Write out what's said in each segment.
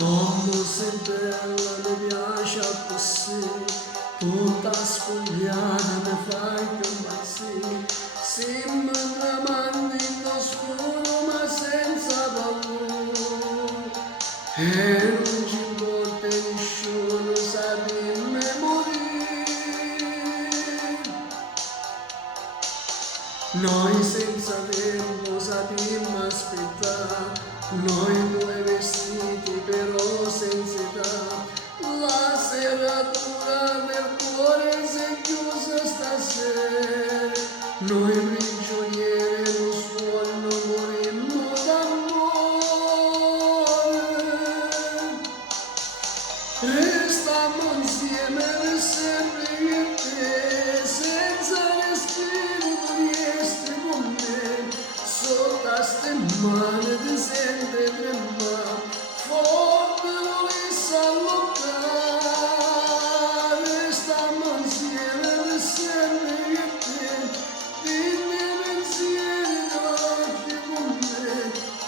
Como sei bella, mi piace così, tutta spogliata mi fai impazzire, se mi tramandi in oscuro ma senza paura, e non ci importa nessuno, sappiamo morire. Noi senza tempo sappiamo aspettare, noi due vestiti però senza età, la serratura del cuore si è chiusa stasera, noi prigionieri non suono morimmo d'amore, restiamo insieme per sempre io e te, senza respiro riesci con me, sotto a ste mani ti senti tremare, forte volessi allontare, restiamo insieme per sempre io e te, dimmi pensieri dolci con me,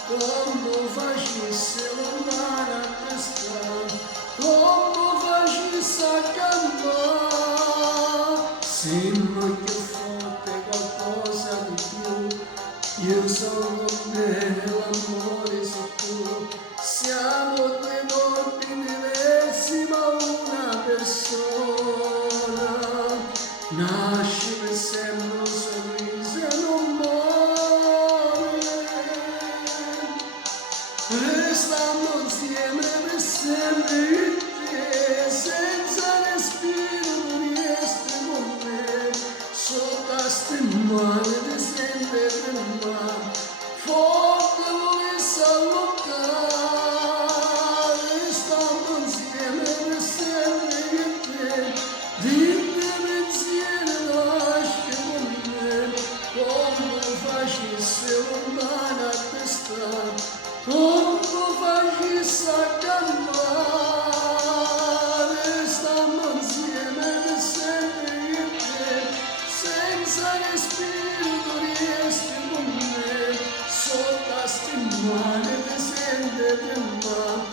come facessi lontana a quest'anno, come facessi a cantare, sembra che forte qualcosa di più, io sono bene, l'amore sei tu, siamo due corpi diversi ma una persona, nasce per sempre un sorriso e non muore, restiamo insieme per sempre io e te, senza respiro non riesci con me, sotto a ste mani ti senti tremare, forte volessi allontare, restiamo insieme per sempre io e te, dimmi pensieri lasci con me, come facessi lontana a quest'anno, come facessi a cantare, restiamo insieme per sempre io e te, senza respiro non riesci con me, sotto a ste mani ti senti tremare,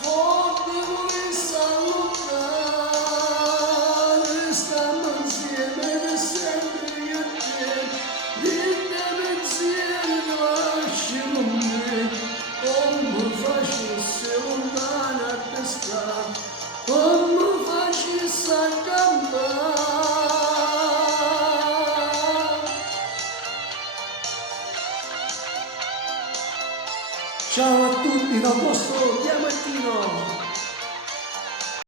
forte volessi allontare, restiamo insieme per sempre io e te, dimmi pensieri lasci con me, come facessi lontana a quest'anno, come facessi a cantare. Ciao a tutti dal vostro Diamantino!